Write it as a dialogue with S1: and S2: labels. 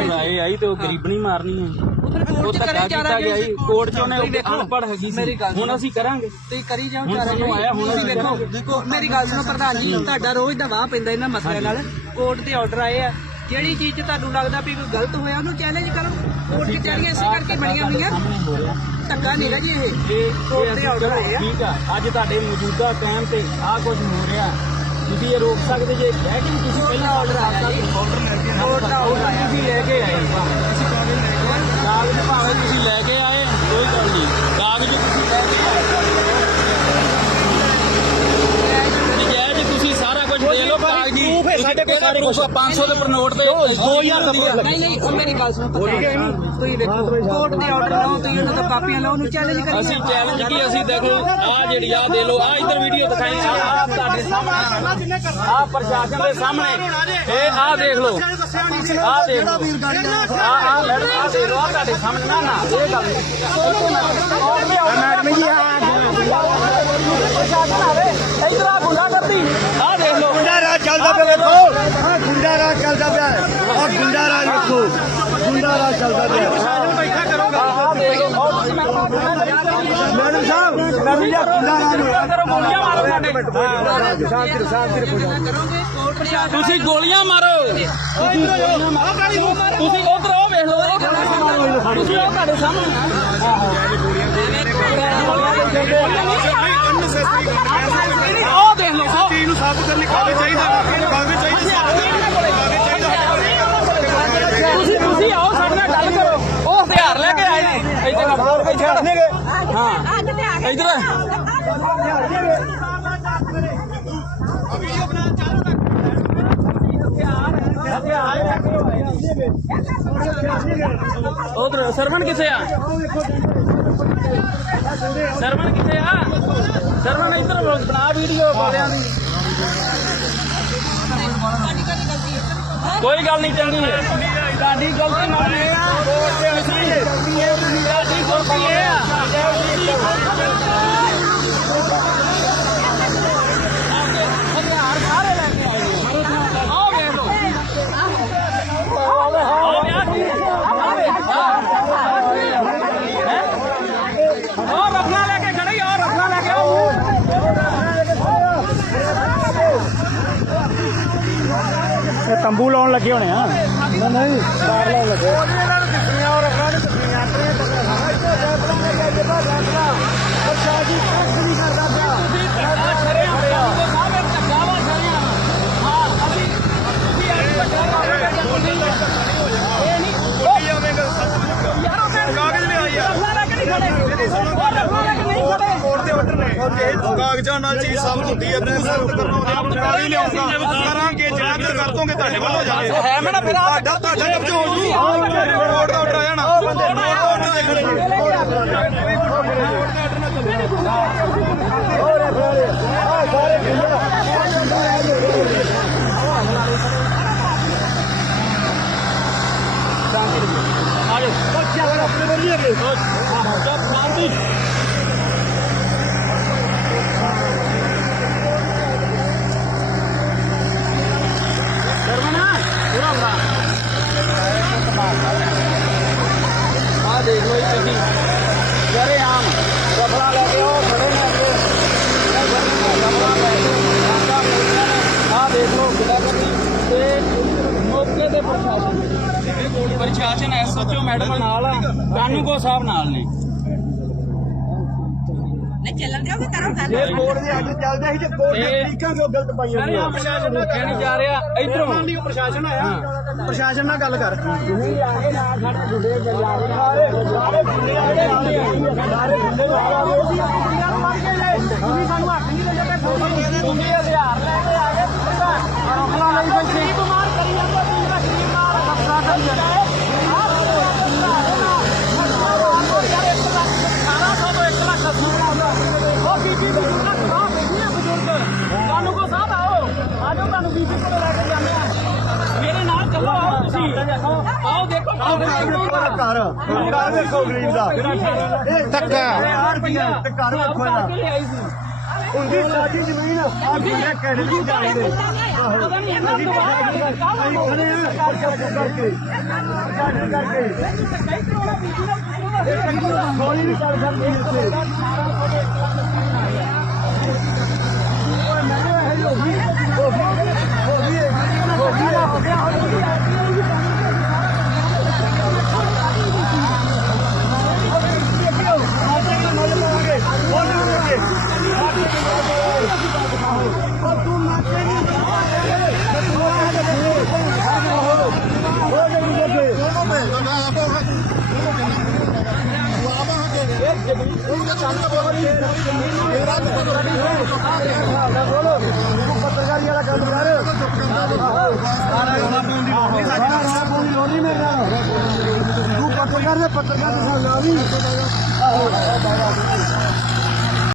S1: order ਆਏ ਆਈ ਤੇ ਉਹ ਗਰੀਬਣੀ ਮਾਰਨੀ ਹੈ ਉਹ ਧੱਕਾ ਕੀਤਾ ਗਿਆ ਜੀ ਕੋਰਟ ਚ ਉਹਨੇ ਅਨਪੜ੍ਹ ਹੈਗੀ ਸੀ ਹੁਣ ਅਸੀਂ ਕਰਾਂਗੇ
S2: ਤੁਸੀਂ ਕਰੀ ਜਾਓ
S1: ਹੁਣ ਸਾਨੂੰ ਆਇਆ ਹੁਣ ਅਸੀਂ
S2: ਦੇਖੋ ਮੇਰੀ ਗੱਲ ਸੁਣੋ ਪ੍ਰਧਾਨ ਜੀ ਤੁਹਾਡਾ ਰੋਜ਼ ਦਾ ਵਾਹ ਪੈਂਦਾ ਇਹਨਾਂ ਮਸਲਿਆਂ ਨਾਲ ਕੋਰਟ ਦੇ ਆਰਡਰ ਆਏ ਆ ਜਿਹੜੀ ਚੀਜ਼ 'ਚ ਤੁਹਾਨੂੰ ਲੱਗਦਾ ਵੀ ਕੋਈ ਗਲਤ ਹੋਇਆ ਉਹਨੂੰ ਚੈਲੰਜ ਕਰੋ ਕੋਰਟ ਕਚਹਿਰੀਆਂ ਇਸੇ ਕਰਕੇ ਬਣੀਆਂ ਹੋਈਆਂ ਧੱਕਾ ਨਹੀਂਗਾ ਜੀ ਇਹ ਕੋਰਟ ਦੇ ਆਰਡਰ ਆਏ ਆ
S1: ਠੀਕ ਆ ਅੱਜ ਤੁਹਾਡੇ ਮੌਜੂਦਾ ਟਾਈਮ ਤੇ ਆਹ ਕੁਝ ਹੋ ਰਿਹਾ ਤੁਸੀਂ ਇਹ ਰੋਕ ਸਕਦੇ ਜੇ ਹੈ ਕਿ ਤੁਸੀਂ ਪਹਿਲਾਂ ਆਰਡਰ ਆ ਸਕਦੇ
S2: ਕੋਰਟ ਦਾ ਆਰਡਰ ਆਇਆ
S1: ਤੁਸੀਂ ਲੈ ਕੇ ਆਏ ਕਾਗਜ਼ ਭਾਵੇਂ ਤੁਸੀਂ ਲੈ ਕੇ ਆਏ ਕੋਈ ਗੱਲ ਨਹੀਂ ਕਾਗਜ਼ ਤੁਸੀਂ ਲੈ ਕੇ ਆਏ ਨਜਾਇਜ਼ ਤੁਸੀਂ ਸਾਰਾ ਕੁਝ ਦੇ ਲਓ ਕਾਗਜ਼ ਸਾਡੇ ਕੋਲ ਸਾਰੇ ਕੁਝ 500 ਦੇ ਪਰ ਨੋਟ ਤੇ 2000
S2: ਨਹੀਂ ਉਹ ਮੇਰੀ ਗੱਲ ਸੁਣੋ ਤੁਸੀਂ ਦੇਖੋ ਕੋਰਟ ਦੇ ਆਰਡਰ ਲਾਓ ਤੁਸੀਂ ਉਹਨਾਂ ਤੋਂ ਕਾਪੀਆਂ ਲਾਓ ਉਹਨੂੰ ਚੈਲੰਜ ਕਰੀ
S1: ਅਸੀਂ ਚੈਲੰਜ ਕੀ ਅਸੀਂ ਦੇਖੋ ਆਹ ਜਿਹੜੀ ਆ ਦੇ ਲਓ ਆਹ ਇੱਧਰ ਵੀਡੀਓ ਦਿਖਾਈ ਆ ਤੁਹਾਡੇ ਸਾਹਮਣੇ ਆਹ ਪ੍ਰਸ਼ਾਸਨ ਦੇ ਸਾਹਮਣੇ ਇਹ ਆਹ ਦੇਖ ਲਓ ਆਹ ਦੇਖ ਲਓ ਆਹ ਮੈਡਮ ਆਹ ਦੇਖ ਲਓ ਆਹ ਤੁਹਾਡੇ ਸਾਹਮਣੇ ਨਾ ਨਾ ਇਹ ਗੱਲ ਮੈਡਮ ਜੀ ਪ੍ਰਸ਼ਾਸਨ ਆਵੇ ਇੱਧਰ ਆ ਗੁੰਡਾ ਕਰਦੀ ਆਹ ਦੇਖ ਲਓ
S3: ਗੁੰਡਾ ਰਾਜ ਚੱਲਦਾ ਪਿਆ ਵੇਖੋ ਆਹ ਗੁੰਡਾ ਰਾਜ ਚੱਲਦਾ ਪਿਆ ਆਹ ਗੁੰਡਾ ਰਾਜ ਵੇਖੋ ਗੁੰਡਾ ਰਾਜ ਚੱਲਦਾ ਪਿਆ ਮੈਡਮ ਸਾਹਿਬ ਮੈਡਮ ਜੀ ਗੁੰਡਾ ਰਾਜ
S1: ਗੋਲੀਆਂ ਮਾਰੋ ਸਾਡੇ ਤੁਸੀਂ ਗੋਲੀਆਂ ਮਾਰੋ ਤੁਸੀਂ ਉਧਰ ਉਹ ਵੇਖ ਲਓ ਤੁਸੀਂ ਉਹ ਤੁਹਾਡੇ ਸਾਹਮਣੇ ਉਹ ਦੇਖ ਲਓ
S3: ਚੀਜ਼ ਨੂੰ ਸਾਬਤ ਕਰਨ ਲਈ ਕਾਗਜ਼ ਚਾਹੀਦਾ
S1: ਤੁਸੀਂ ਆਓ ਸਾਡੇ ਨਾਲ ਗੱਲ ਕਰੋ ਉਹ ਹਥਿਆਰ ਲੈ ਕੇ ਆਏ ਨੇ ਇੱਧਰ ਹਾਂ ਇੱਧਰ ਉਧਰ ਸਰਵਣ ਕਿੱਥੇ ਆ ਸਰਵਣ ਕਿੱਥੇ ਆ ਸਰਵਣ ਇੱਧਰ ਬਣਾ ਵੀਡੀਓ ਬੋਲਿਆਂ ਦੀ ਕੋਈ ਗੱਲ ਨਹੀਂ ਚੰਗੀ ਤੁਹਾਡੀ ਗਲਤੀ ਨਾਲ ਤੁਹਾਡੀ ਗਲਤੀ ਹੈ ਹਥਿਆਰ ਸਾਰੇ ਲੈ ਕੇ ਆਏ ਆਓ ਵੇਖ ਲਓ और रखना लेके खड़े और रखना लेके
S3: ਤੰਬੂ ਲਾਉਣ ਲੱਗੇ ਹੋਣੇ ਆ ਨਹੀਂ ਕਾਰ ਲਾਉਣ ਲੱਗੇ ਕਾਗਜ਼ਾਂ ਨਾਲ ਚੀਜ਼ ਸਾਬਤ ਹੁੰਦੀ ਹੈ ਤੇ ਸਾਬਤ ਕਰਨਾ ਲਿਆਉਂਗਾ ਕਰਾਂਗੇ ਜਨਾਬ ਕਰ ਦੋਗੇ ਤੁਹਾਡੇ ਵੱਲੋਂ ਜਾਵੇ
S1: है मैं ना फिर
S3: ਤੁਹਾਡਾ ਕਬਜ਼ਾ ਹੋ ਜੂ ਕੋਰਟ ਦਾ ਆਰਡਰ ਆਇਆ ਨਾ ਕੋਰਟ ਦਾ ਆਰਡਰ ਆਪਣੇ ਬੰਦੀ ਹੈਗੇ
S1: देख लो जी सरे आम रफड़ा लेके आओ खड़े ने आ देख लो गुड़ा करनी मौके ते प्रशासन SHO मैडम नाल कानूगो साहब नाल ने
S2: ਚੱਲਣ ਦਿਓ ਵੀ ਕਰੋ ਗੱਲ
S3: ਇਹ ਕੋਰਟ ਦੇ ਅੱਗੇ ਚੱਲਦਾ ਸੀ ਤੇ ਕੋਰਟ ਦੇ ਤਰੀਕਾਂ ਕਿਉਂ ਗਲਤ ਪਾਈਆਂ ਹੋਈਆਂ
S1: प्रशासन रोकया नहीं जा रहा इधरों
S3: ਪ੍ਰਸ਼ਾਸਨ ਆਇਆ ਪ੍ਰਸ਼ਾਸਨ ਨਾਲ ਗੱਲ ਕਰ
S1: नहीं आगे ना खड़ जुड़े
S3: ਸਾਰੇ ਗੁੰਡੇ ਆ ਗਏ ਸਾਰੇ ਗੁੰਡੇ ਆ ਗਏ ਤੁਸੀਂ ਸਾਨੂੰ ਹੱਥ ਨਹੀਂ ਦੇ ਜਾਂਦੇ
S1: ਤੁਸੀਂ ਹਥਿਆਰ ਲੈ ਕੇ ਆ ਗਏ ਰਫਲਾ ਲਈ ਬੈਠੇ
S2: ਬਿਮਾਰ ਕਰੀ ਜਾਂਦਾ ਤੁਸੀਂ ਦਾ ਗਰੀਬ ਨਾਲ ਖਤਰਾ ਕਰੀ ਜਾਂਦਾ
S3: ਘਰ ਵੇਖੋ ਗਰੀਬ ਦਾ ਧੱਕਾ ਤੇ ਘਰ ਵੇਖੋ ਇਹਦਾ ਹੁੰਦੀ ਸਾਡੀ ਜ਼ਮੀਨ ਆ ਗੁੰਡੇ ਕਿਹੜੇ ਦੀ ਜਾਣਦੇ ਪਤਾ ਨਹੀਂ ਇਹਨਾਂ ਨੂੰ ਖੜੇ ਆ ਪ੍ਰਸ਼ਾਸਨ ਕਰਕੇ ਗੋਲੀ ਨਹੀਂ ਚੱਲ ਸਕਦੀ ਇੱਥੇ ਪੱਤਰਕਾਰੀ ਵਾਲਾ ਕੰਮ ਕਰ ਤੂੰ ਪੱਤਰਕਾਰ ਦੇ ਨਾਲ ਵੀ